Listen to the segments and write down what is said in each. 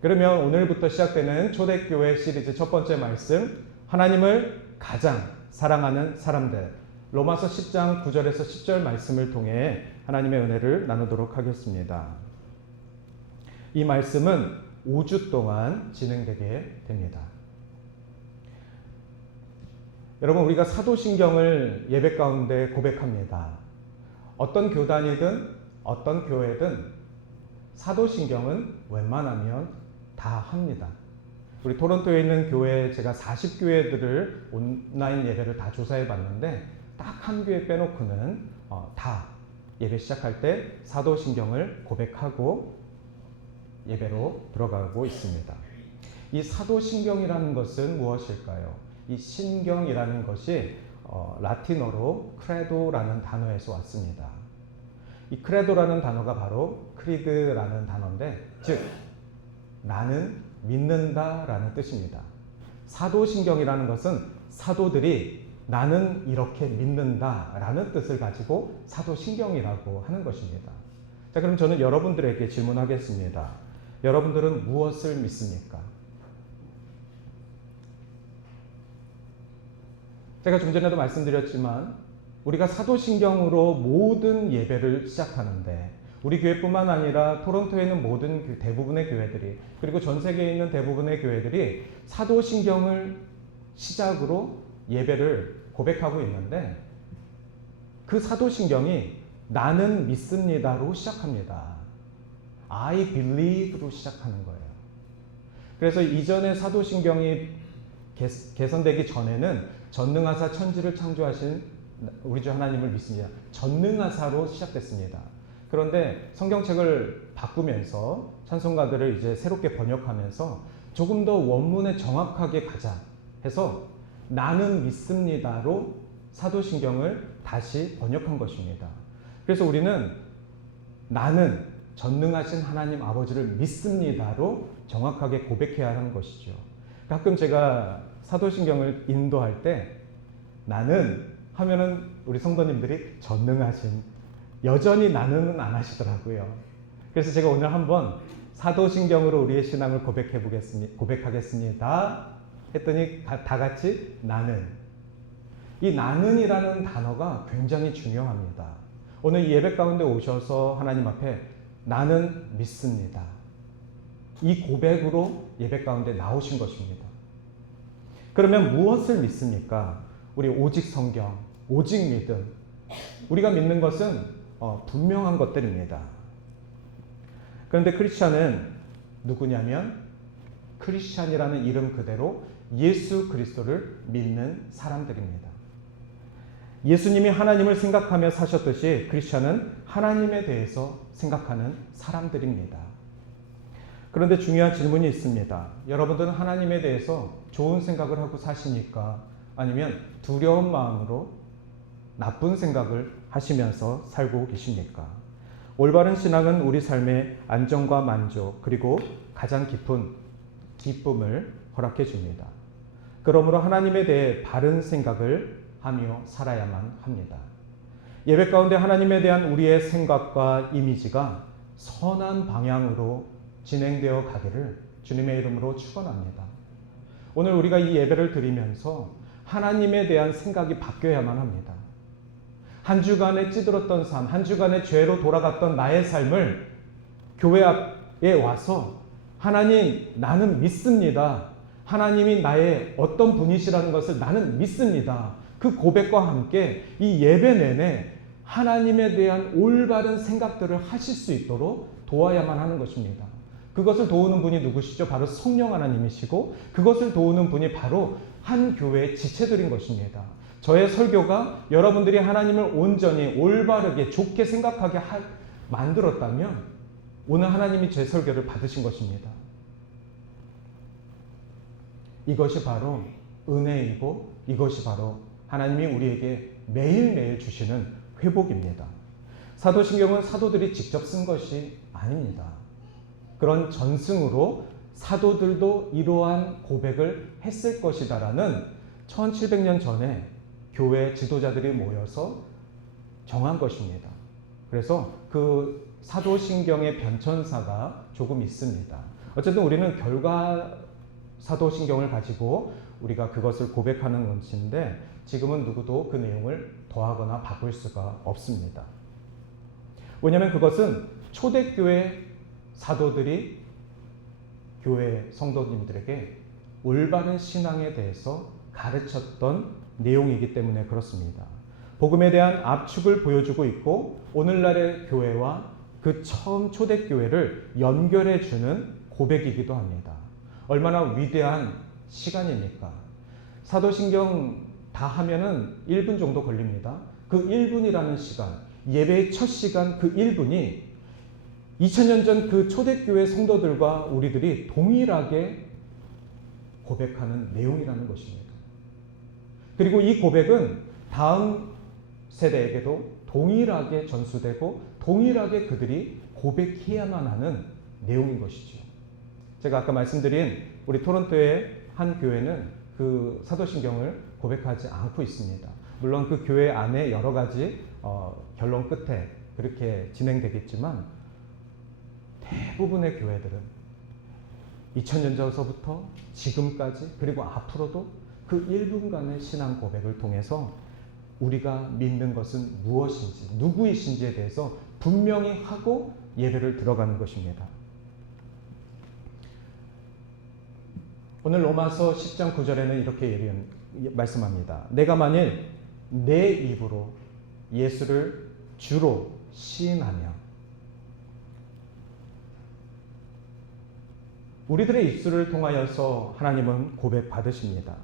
그러면 오늘부터 시작되는 초대교회 시리즈 첫 번째 말씀, 하나님을 가장 사랑하는 사람들, 로마서 10장 9절에서 10절 말씀을 통해 하나님의 은혜를 나누도록 하겠습니다. 이 말씀은 5주 동안 진행되게 됩니다. 여러분, 우리가 사도신경을 예배 가운데 고백합니다. 어떤 교단이든 어떤 교회든 사도신경은 웬만하면 다 합니다. 우리 토론토에 있는 교회, 제가 40교회들을 온라인 예배를 다 조사해 봤는데 딱 한 교회 빼놓고는 다 예배 시작할 때 사도신경을 고백하고 예배로 들어가고 있습니다. 이 사도신경이라는 것은 무엇일까요? 이 신경이라는 것이 라틴어로 크레도라는 단어에서 왔습니다. 이 크레도라는 단어가 바로 크리드라는 단어인데, 즉 나는 믿는다라는 뜻입니다. 사도신경이라는 것은 사도들이 나는 이렇게 믿는다라는 뜻을 가지고 사도신경이라고 하는 것입니다. 자, 그럼 저는 여러분들에게 질문하겠습니다. 여러분들은 무엇을 믿습니까? 제가 좀 전에도 말씀드렸지만 우리가 사도신경으로 모든 예배를 시작하는데, 우리 교회뿐만 아니라 토론토에 있는 모든 대부분의 교회들이, 그리고 전 세계에 있는 대부분의 교회들이 사도신경을 시작으로 예배를 고백하고 있는데, 그 사도신경이 나는 믿습니다로 시작합니다. I believe로 시작하는 거예요. 그래서 이전에 사도신경이 개선되기 전에는 전능하사 천지를 창조하신 우리 주 하나님을 믿습니다. 전능하사로 시작됐습니다. 그런데 성경책을 바꾸면서 찬송가들을 이제 새롭게 번역하면서 조금 더 원문에 정확하게 가자 해서 나는 믿습니다로 사도신경을 다시 번역한 것입니다. 그래서 우리는 나는 전능하신 하나님 아버지를 믿습니다로 정확하게 고백해야 하는 것이죠. 가끔 제가 사도신경을 인도할 때 나는 하면은 우리 성도님들이 전능하신, 여전히 나는 안 하시더라고요. 그래서 제가 오늘 한번 사도신경으로 우리의 신앙을 고백하겠습니다 했더니 다 같이 나는. 이 나는이라는 단어가 굉장히 중요합니다. 오늘 이 예배 가운데 오셔서 하나님 앞에 나는 믿습니다, 이 고백으로 예배 가운데 나오신 것입니다. 그러면 무엇을 믿습니까? 우리 오직 성경, 오직 믿음. 우리가 믿는 것은 분명한 것들입니다. 그런데 크리스찬은 누구냐면 크리스찬이라는 이름 그대로 예수 그리스도를 믿는 사람들입니다. 예수님이 하나님을 생각하며 사셨듯이 크리스찬은 하나님에 대해서 생각하는 사람들입니다. 그런데 중요한 질문이 있습니다. 여러분들은 하나님에 대해서 좋은 생각을 하고 사시니까? 아니면 두려운 마음으로 나쁜 생각을 하시면서 살고 계십니까? 올바른 신앙은 우리 삶의 안정과 만족, 그리고 가장 깊은 기쁨을 허락해 줍니다. 그러므로 하나님에 대해 바른 생각을 하며 살아야만 합니다. 예배 가운데 하나님에 대한 우리의 생각과 이미지가 선한 방향으로 진행되어 가기를 주님의 이름으로 축원합니다. 오늘 우리가 이 예배를 드리면서 하나님에 대한 생각이 바뀌어야만 합니다. 한 주간의 찌들었던 삶, 한 주간의 죄로 돌아갔던 나의 삶을 교회 앞에 와서 하나님, 나는 믿습니다. 하나님이 나의 어떤 분이시라는 것을 나는 믿습니다. 그 고백과 함께 이 예배 내내 하나님에 대한 올바른 생각들을 하실 수 있도록 도와야만 하는 것입니다. 그것을 도우는 분이 누구시죠? 바로 성령 하나님이시고, 그것을 도우는 분이 바로 한 교회의 지체들인 것입니다. 저의 설교가 여러분들이 하나님을 온전히 올바르게 좋게 생각하게 만들었다면 오늘 하나님이 제 설교를 받으신 것입니다. 이것이 바로 은혜이고, 이것이 바로 하나님이 우리에게 매일매일 주시는 회복입니다. 사도신경은 사도들이 직접 쓴 것이 아닙니다. 그런 전승으로 사도들도 이러한 고백을 했을 것이다라는 1700년 전에 교회 지도자들이 모여서 정한 것입니다. 그래서 그 사도신경의 변천사가 조금 있습니다. 어쨌든 우리는 결과 사도신경을 가지고 우리가 그것을 고백하는 것인데 지금은 누구도 그 내용을 더하거나 바꿀 수가 없습니다. 왜냐하면 그것은 초대교회 사도들이 교회 성도님들에게 올바른 신앙에 대해서 가르쳤던 내용이기 때문에 그렇습니다. 복음에 대한 압축을 보여주고 있고 오늘날의 교회와 그 처음 초대교회를 연결해주는 고백이기도 합니다. 얼마나 위대한 시간입니까? 사도신경 다 하면은 1분 정도 걸립니다. 그 1분이라는 시간, 예배의 첫 시간 그 1분이 2000년 전 그 초대교회 성도들과 우리들이 동일하게 고백하는 내용이라는 것입니다. 그리고 이 고백은 다음 세대에게도 동일하게 전수되고 동일하게 그들이 고백해야만 하는 내용인 것이죠. 제가 아까 말씀드린 우리 토론토의 한 교회는 그 사도신경을 고백하지 않고 있습니다. 물론 그 교회 안에 여러 가지 결론 끝에 그렇게 진행되겠지만 대부분의 교회들은 2000년 전서부터 지금까지 그리고 앞으로도 그 1분간의 신앙 고백을 통해서 우리가 믿는 것은 무엇인지 누구이신지에 대해서 분명히 하고 예배를 들어가는 것입니다. 오늘 로마서 10장 9절에는 이렇게 말씀합니다. 내가 만일 내 입으로 예수를 주로 시인하며 우리들의 입술을 통하여서 하나님은 고백받으십니다.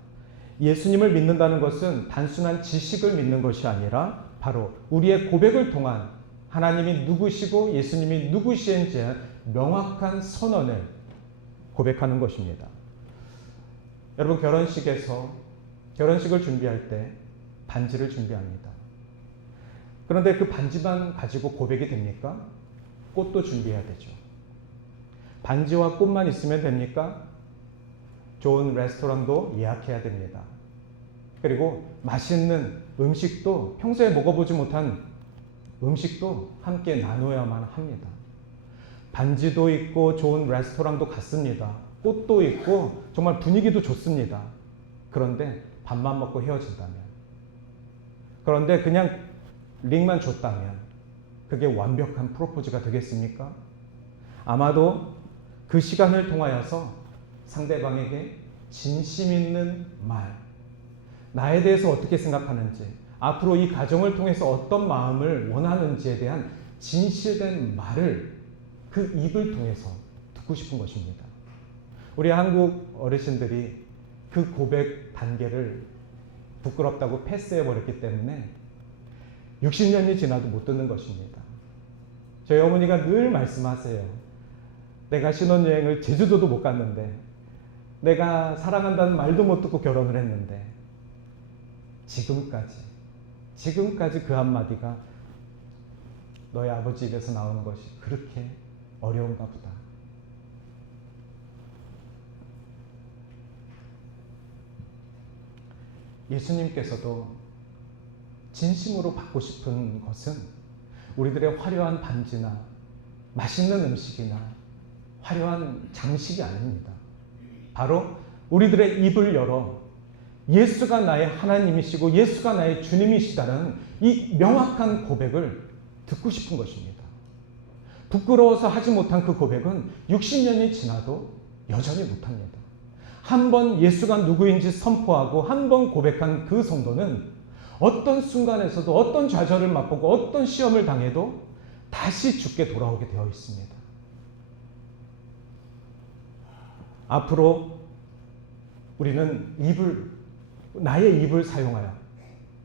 예수님을 믿는다는 것은 단순한 지식을 믿는 것이 아니라 바로 우리의 고백을 통한 하나님이 누구시고 예수님이 누구시인지에 명확한 선언을 고백하는 것입니다. 여러분 결혼식을 준비할 때 반지를 준비합니다. 그런데 그 반지만 가지고 고백이 됩니까? 꽃도 준비해야 되죠. 반지와 꽃만 있으면 됩니까? 좋은 레스토랑도 예약해야 됩니다. 그리고 맛있는 음식도 평소에 먹어보지 못한 음식도 함께 나눠야만 합니다. 반지도 있고 좋은 레스토랑도 갔습니다. 꽃도 있고 정말 분위기도 좋습니다. 그런데 밥만 먹고 헤어진다면, 그런데 그냥 링만 줬다면 그게 완벽한 프로포즈가 되겠습니까? 아마도 그 시간을 통하여서 상대방에게 진심 있는 말, 나에 대해서 어떻게 생각하는지, 앞으로 이 가정을 통해서 어떤 마음을 원하는지에 대한 진실된 말을 그 입을 통해서 듣고 싶은 것입니다. 우리 한국 어르신들이 그 고백 단계를 부끄럽다고 패스해버렸기 때문에 60년이 지나도 못 듣는 것입니다. 저희 어머니가 늘 말씀하세요. 내가 신혼여행을 제주도도 못 갔는데, 내가 사랑한다는 말도 못 듣고 결혼을 했는데, 지금까지 그 한마디가 너희 아버지 입에서 나오는 것이 그렇게 어려운가 보다. 예수님께서도 진심으로 받고 싶은 것은 우리들의 화려한 반지나 맛있는 음식이나 화려한 장식이 아닙니다. 바로 우리들의 입을 열어 예수가 나의 하나님이시고 예수가 나의 주님이시다는 이 명확한 고백을 듣고 싶은 것입니다. 부끄러워서 하지 못한 그 고백은 60년이 지나도 여전히 못합니다. 한 번 예수가 누구인지 선포하고 한 번 고백한 그 성도는 어떤 순간에서도 어떤 좌절을 맛보고 어떤 시험을 당해도 다시 주께 돌아오게 되어 있습니다. 앞으로 우리는 나의 입을 사용하여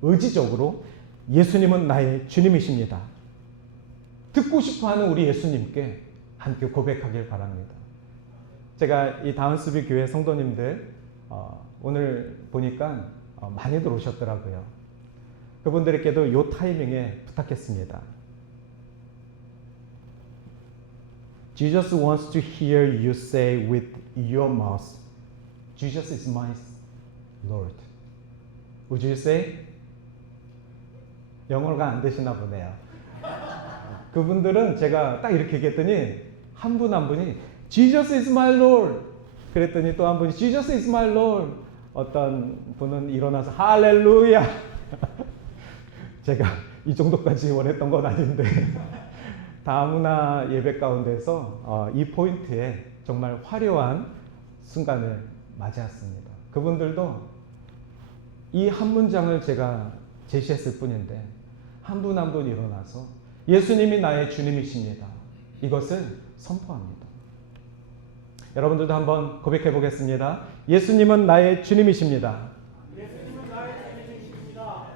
의지적으로 예수님은 나의 주님이십니다. 듣고 싶어하는 우리 예수님께 함께 고백하길 바랍니다. 제가 이 다운스비 교회 성도님들 오늘 보니까 많이들 오셨더라고요. 그분들에게도 이 타이밍에 부탁했습니다. Jesus wants to hear you say with your mouth, Jesus is my Lord. Would you say? 영어가 안 되시나 보네요. 그분들은 제가 딱 이렇게 얘기했더니 한 분 한 분이 Jesus is my Lord. 그랬더니 또 한 분이 Jesus is my Lord. 어떤 분은 일어나서 할렐루야. 제가 이 정도까지 원했던 건 아닌데 다문화 예배 가운데서 이 포인트에 정말 화려한 순간을 맞이했습니다. 그분들도 이 한 문장을 제가 제시했을 뿐인데 한 분 한 분 일어나서 예수님이 나의 주님이십니다. 이것을 선포합니다. 여러분들도 한번 고백해 보겠습니다. 예수님은 나의 주님이십니다. 예수님은 나의 주님이십니다.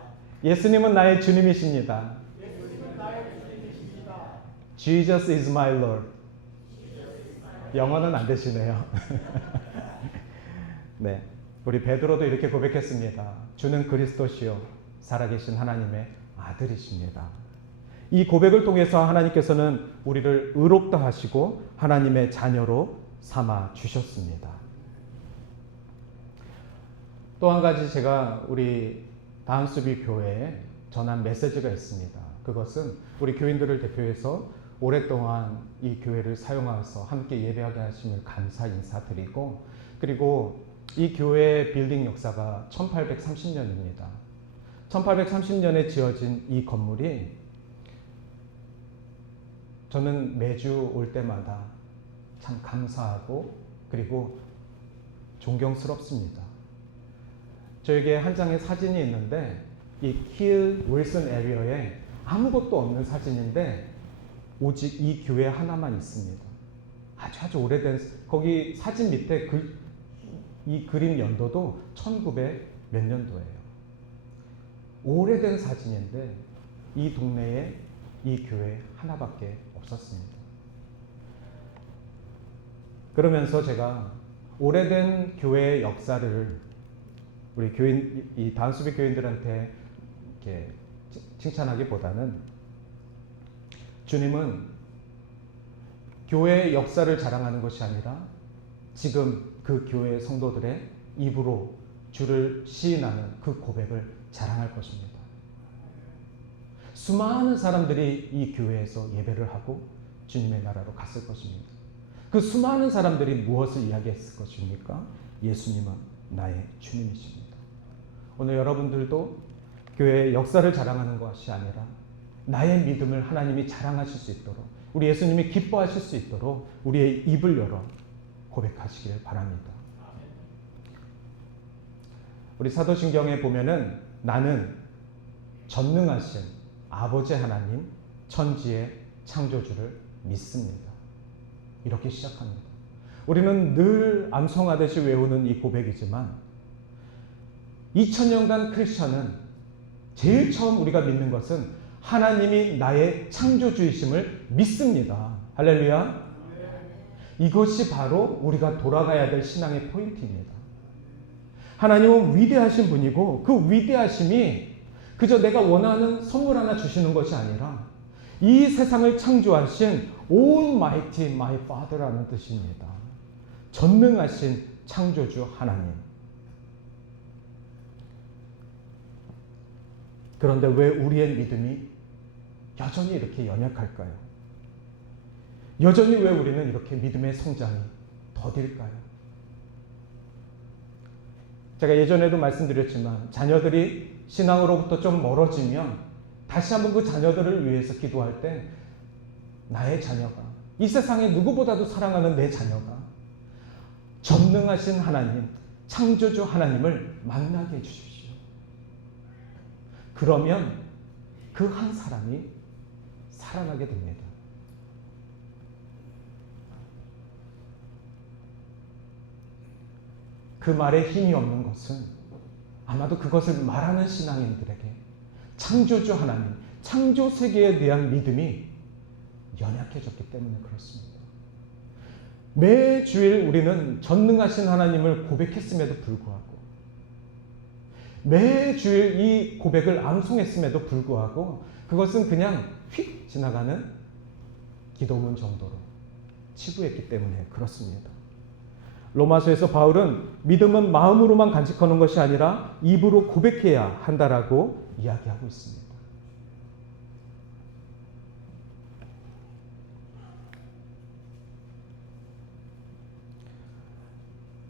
예수님은 나의 주님이십니다. 예수님은 나의 주님이십니다. Jesus is my Lord. 영어는 안 되시네요. 네, 우리 베드로도 이렇게 고백했습니다. 주는 그리스도시요 살아계신 하나님의 아들이십니다. 이 고백을 통해서 하나님께서는 우리를 의롭다 하시고 하나님의 자녀로 삼아 주셨습니다. 또 한 가지 제가 우리 다음수비 교회에 전한 메시지가 있습니다. 그것은 우리 교인들을 대표해서 오랫동안 이 교회를 사용하면서 함께 예배하게 하심을 감사 인사드리고, 그리고 이 교회의 빌딩 역사가 1830년입니다. 1830년에 지어진 이 건물이 저는 매주 올 때마다 참 감사하고 그리고 존경스럽습니다. 저에게 한 장의 사진이 있는데 이 킬 윌슨 에리어에 아무것도 없는 사진인데 오직 이 교회 하나만 있습니다. 아주 오래된, 거기 사진 밑에 이 그림 연도도 1900 몇 년도예요. 오래된 사진인데 이 동네에 이 교회 하나밖에 없었습니다. 그러면서 제가 오래된 교회의 역사를 우리 교인, 이 다은수비 교인들한테 이렇게 칭찬하기보다는 주님은 교회의 역사를 자랑하는 것이 아니라 지금 그 교회의 성도들의 입으로 주를 시인하는 그 고백을 자랑할 것입니다. 수많은 사람들이 이 교회에서 예배를 하고 주님의 나라로 갔을 것입니다. 그 수많은 사람들이 무엇을 이야기했을 것입니까? 예수님은 나의 주님이십니다. 오늘 여러분들도 교회의 역사를 자랑하는 것이 아니라 나의 믿음을 하나님이 자랑하실 수 있도록, 우리 예수님이 기뻐하실 수 있도록 우리의 입을 열어 고백하시길 바랍니다. 우리 사도신경에 보면은 나는 전능하신 아버지 하나님, 천지의 창조주를 믿습니다. 이렇게 시작합니다. 우리는 늘 암송하듯이 외우는 이 고백이지만 2000년간 크리스천은 제일 처음 우리가 믿는 것은 하나님이 나의 창조주이심을 믿습니다. 할렐루야. 이것이 바로 우리가 돌아가야 될 신앙의 포인트입니다. 하나님은 위대하신 분이고 그 위대하심이 그저 내가 원하는 선물 하나 주시는 것이 아니라 이 세상을 창조하신 Almighty My Father라는 뜻입니다. 전능하신 창조주 하나님. 그런데 왜 우리의 믿음이 여전히 이렇게 연약할까요? 여전히 왜 우리는 이렇게 믿음의 성장이 더딜까요? 제가 예전에도 말씀드렸지만 자녀들이 신앙으로부터 좀 멀어지면 다시 한번 그 자녀들을 위해서 기도할 때 나의 자녀가, 이 세상에 누구보다도 사랑하는 내 자녀가 전능하신 하나님, 창조주 하나님을 만나게 해주십시오. 그러면 그 한 사람이 살아나게 됩니다. 그 말에 힘이 없는 것은 아마도 그것을 말하는 신앙인들에게 창조주 하나님, 창조 세계에 대한 믿음이 연약해졌기 때문에 그렇습니다. 매주일 우리는 전능하신 하나님을 고백했음에도 불구하고, 매주일 이 고백을 암송했음에도 불구하고 그것은 그냥 휙 지나가는 기도문 정도로 치부했기 때문에 그렇습니다. 로마서에서 바울은 믿음은 마음으로만 간직하는 것이 아니라 입으로 고백해야 한다라고 이야기하고 있습니다.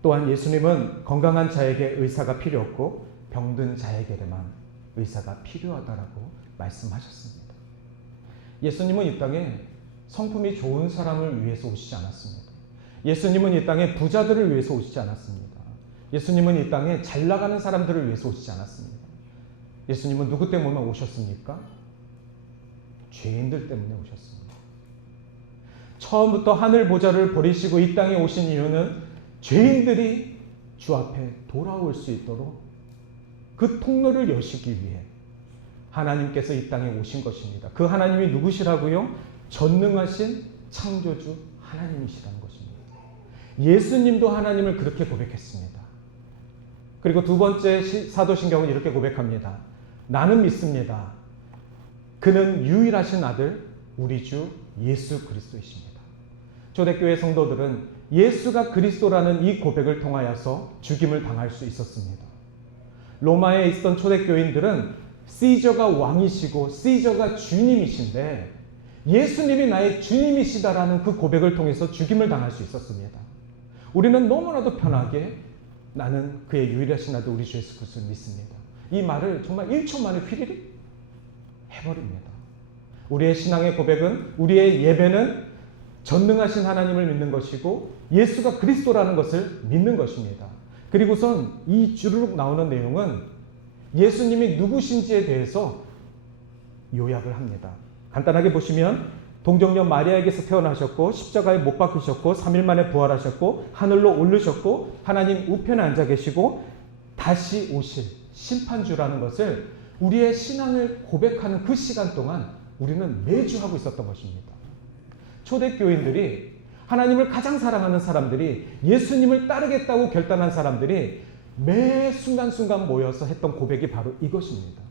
또한 예수님은 건강한 자에게 의사가 필요 없고 병든 자에게만 의사가 필요하다라고 말씀하셨습니다. 예수님은 이 땅에 성품이 좋은 사람을 위해서 오시지 않았습니다. 예수님은 이 땅에 부자들을 위해서 오시지 않았습니다. 예수님은 이 땅에 잘 나가는 사람들을 위해서 오시지 않았습니다. 예수님은 누구 때문에 오셨습니까? 죄인들 때문에 오셨습니다. 처음부터 하늘 보좌를 버리시고 이 땅에 오신 이유는 죄인들이 주 앞에 돌아올 수 있도록 그 통로를 여시기 위해 하나님께서 이 땅에 오신 것입니다. 그 하나님이 누구시라고요? 전능하신 창조주 하나님이시라는 것입니다. 예수님도 하나님을 그렇게 고백했습니다. 그리고 두 번째 사도신경은 이렇게 고백합니다. 나는 믿습니다. 그는 유일하신 아들 우리 주 예수 그리스도이십니다. 초대교회 성도들은 예수가 그리스도라는 이 고백을 통하여서 죽임을 당할 수 있었습니다. 로마에 있었던 초대교인들은 시저가 왕이시고 시저가 주님이신데 예수님이 나의 주님이시다라는 그 고백을 통해서 죽임을 당할 수 있었습니다. 우리는 너무나도 편하게 나는 그의 유일하신 아들 우리 주 예수 그리스도를 믿습니다. 이 말을 정말 1초 만에 휘리릭 해버립니다. 우리의 신앙의 고백은, 우리의 예배는 전능하신 하나님을 믿는 것이고 예수가 그리스도라는 것을 믿는 것입니다. 그리고선 이 주르륵 나오는 내용은 예수님이 누구신지에 대해서 요약을 합니다. 간단하게 보시면 동정녀 마리아에게서 태어나셨고 십자가에 못 박히셨고 3일 만에 부활하셨고 하늘로 오르셨고 하나님 우편에 앉아 계시고 다시 오실 심판주라는 것을 우리의 신앙을 고백하는 그 시간 동안 우리는 매주 하고 있었던 것입니다. 초대교인들이, 하나님을 가장 사랑하는 사람들이, 예수님을 따르겠다고 결단한 사람들이 매 순간순간 모여서 했던 고백이 바로 이것입니다.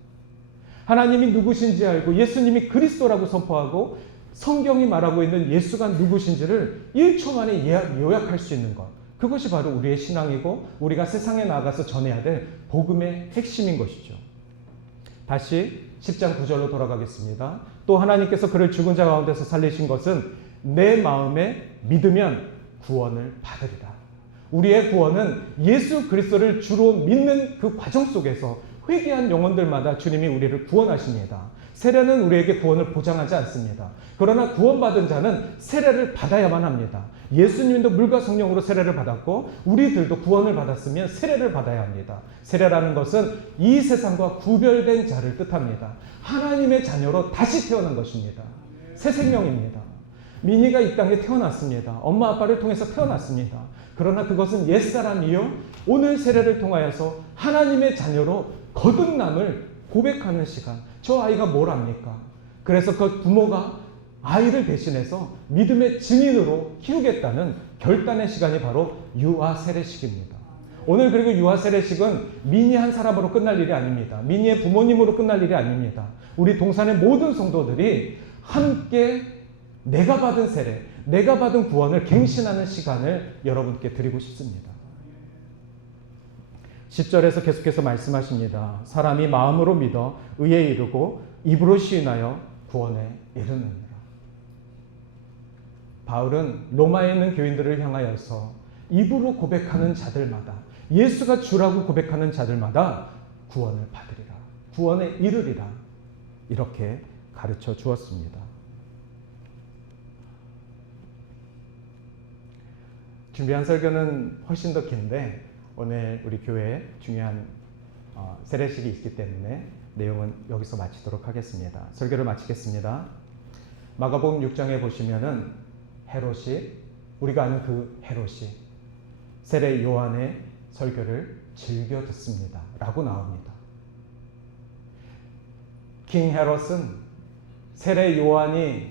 하나님이 누구신지 알고 예수님이 그리스도라고 선포하고 성경이 말하고 있는 예수가 누구신지를 1초 만에 요약할 수 있는 것, 그것이 바로 우리의 신앙이고 우리가 세상에 나가서 전해야 될 복음의 핵심인 것이죠. 다시 10장 9절로 돌아가겠습니다. 또 하나님께서 그를 죽은 자 가운데서 살리신 것은 내 마음에 믿으면 구원을 받으리라. 우리의 구원은 예수 그리스도를 주로 믿는 그 과정 속에서 회개한 영혼들마다 주님이 우리를 구원하십니다. 세례는 우리에게 구원을 보장하지 않습니다. 그러나 구원받은 자는 세례를 받아야만 합니다. 예수님도 물과 성령으로 세례를 받았고 우리들도 구원을 받았으면 세례를 받아야 합니다. 세례라는 것은 이 세상과 구별된 자를 뜻합니다. 하나님의 자녀로 다시 태어난 것입니다. 새 생명입니다. 미니가 이 땅에 태어났습니다. 엄마 아빠를 통해서 태어났습니다. 그러나 그것은 옛사람이요 오늘 세례를 통하여서 하나님의 자녀로 거듭남을 고백하는 시간. 저 아이가 뭘 압니까? 그래서 그 부모가 아이를 대신해서 믿음의 증인으로 키우겠다는 결단의 시간이 바로 유아 세례식입니다. 오늘 그리고 유아 세례식은 미니 한 사람으로 끝날 일이 아닙니다. 미니의 부모님으로 끝날 일이 아닙니다. 우리 동산의 모든 성도들이 함께 내가 받은 세례, 내가 받은 구원을 갱신하는 시간을 여러분께 드리고 싶습니다. 10절에서 계속해서 말씀하십니다. 사람이 마음으로 믿어 의에 이르고 입으로 시인하여 구원에 이르느니라. 바울은 로마에 있는 교인들을 향하여서 입으로 고백하는 자들마다, 예수가 주라고 고백하는 자들마다 구원을 받으리라, 구원에 이르리라, 이렇게 가르쳐 주었습니다. 준비한 설교는 훨씬 더 긴데 오늘 우리 교회에 중요한 세례식이 있기 때문에 내용은 여기서 마치도록 하겠습니다. 설교를 마치겠습니다. 마가복음 6장에 보시면은 헤롯이, 우리가 아는 그 헤롯이 세례 요한의 설교를 즐겨 듣습니다 라고 나옵니다. 킹 헤롯은 세례 요한이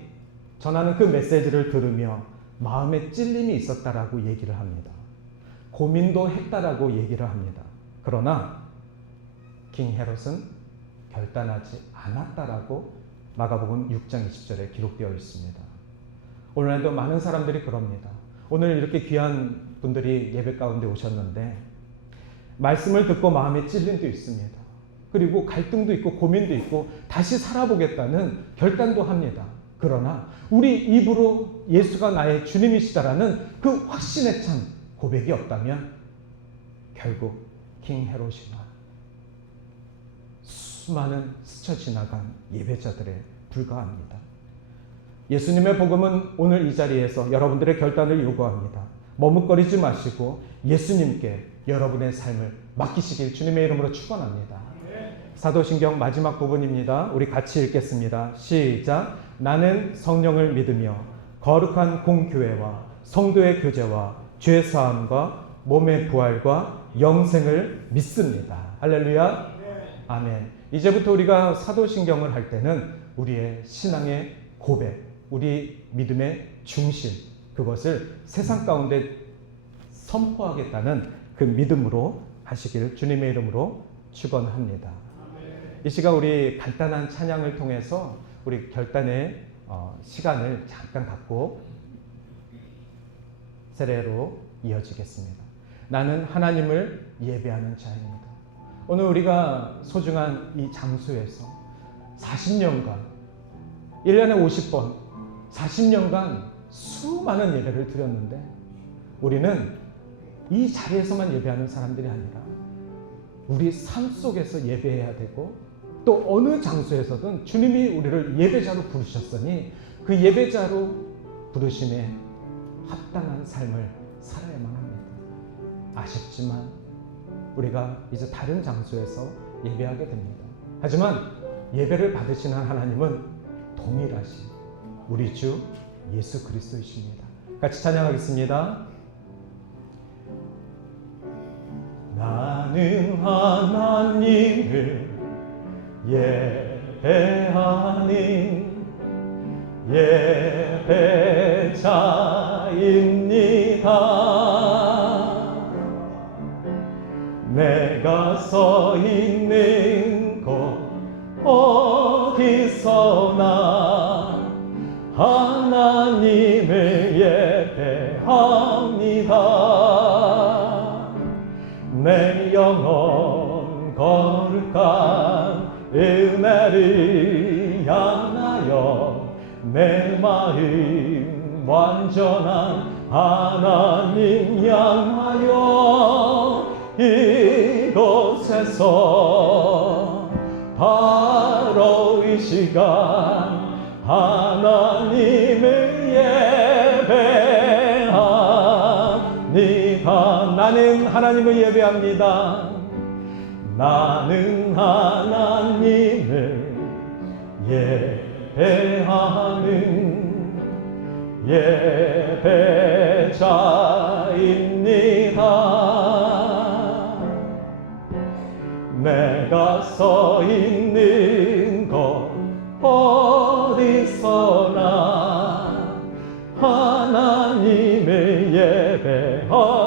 전하는 그 메시지를 들으며 마음에 찔림이 있었다라고 얘기를 합니다. 고민도 했다라고 얘기를 합니다. 그러나 킹 헤롯은 결단하지 않았다라고 마가복음 6장 20절에 기록되어 있습니다. 오늘날도 많은 사람들이 그럽니다. 오늘 이렇게 귀한 분들이 예배 가운데 오셨는데 말씀을 듣고 마음에 찔림도 있습니다. 그리고 갈등도 있고 고민도 있고 다시 살아보겠다는 결단도 합니다. 그러나 우리 입으로 예수가 나의 주님이시다라는 그 확신에 찬 고백이 없다면 결국 킹 헤롯이나 수많은 스쳐 지나간 예배자들에 불과합니다. 예수님의 복음은 오늘 이 자리에서 여러분들의 결단을 요구합니다. 머뭇거리지 마시고 예수님께 여러분의 삶을 맡기시길 주님의 이름으로 축원합니다. 사도신경 마지막 부분입니다. 우리 같이 읽겠습니다. 시작. 나는 성령을 믿으며 거룩한 공교회와 성도의 교제와 죄사함과 몸의 부활과 영생을 믿습니다. 할렐루야. 아멘. 이제부터 우리가 사도신경을 할 때는 우리의 신앙의 고백, 우리 믿음의 중심, 그것을 세상 가운데 선포하겠다는 그 믿음으로 하시길 주님의 이름으로 축원합니다. 이 시간 우리 간단한 찬양을 통해서 우리 결단의 시간을 잠깐 갖고 세례로 이어지겠습니다. 나는 하나님을 예배하는 자입니다. 오늘 우리가 소중한 이 장소에서 40년간 1년에 50번 40년간 수많은 예배를 드렸는데 우리는 이 자리에서만 예배하는 사람들이 아니라 우리 삶 속에서 예배해야 되고 또 어느 장소에서든 주님이 우리를 예배자로 부르셨으니 그 예배자로 부르심에 합당한 삶을 살아야만 합니다. 아쉽지만 우리가 이제 다른 장소에서 예배하게 됩니다. 하지만 예배를 받으시는 하나님은 동일하신 우리 주 예수 그리스도이십니다. 같이 찬양하겠습니다. 나는 하나님을 예배하는 예배자입니다. 내가 서 있는 곳 어디서나 하나님을 예배합니다. 내 영혼 거룩한 은혜를 향하여 내 마음 완전한 하나님 향하여 이곳에서 바로 이 시간 하나님을 예배합니다. 나는 하나님을 예배합니다. 나는 하나님을 예배하는 예배자입니다. 내가 서 있는 곳 어디서나 하나님을 예배합니다.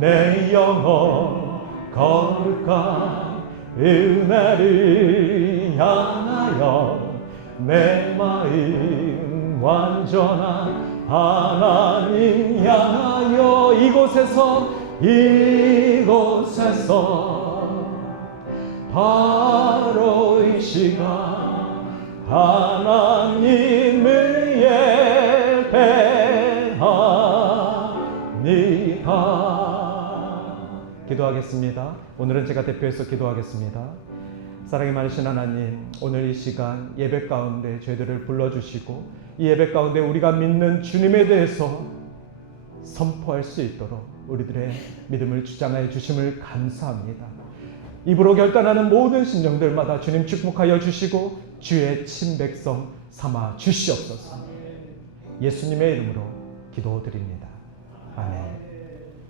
내 영혼 거룩한 은혜를 향하여 내 마음 완전한 하나님 향하여 이곳에서 바로 이 시간 하나님을 예배합니다. 기도하겠습니다. 오늘은 제가 대표해서 기도하겠습니다. 사랑이 많으신 하나님, 오늘 이 시간 예배 가운데 저희들을 불러주시고 이 예배 가운데 우리가 믿는 주님에 대해서 선포할 수 있도록 우리들의 믿음을 주장하여 주심을 감사합니다. 입으로 결단하는 모든 심령들마다 주님 축복하여 주시고 주의 친백성 삼아 주시옵소서. 예수님의 이름으로 기도드립니다. 아멘.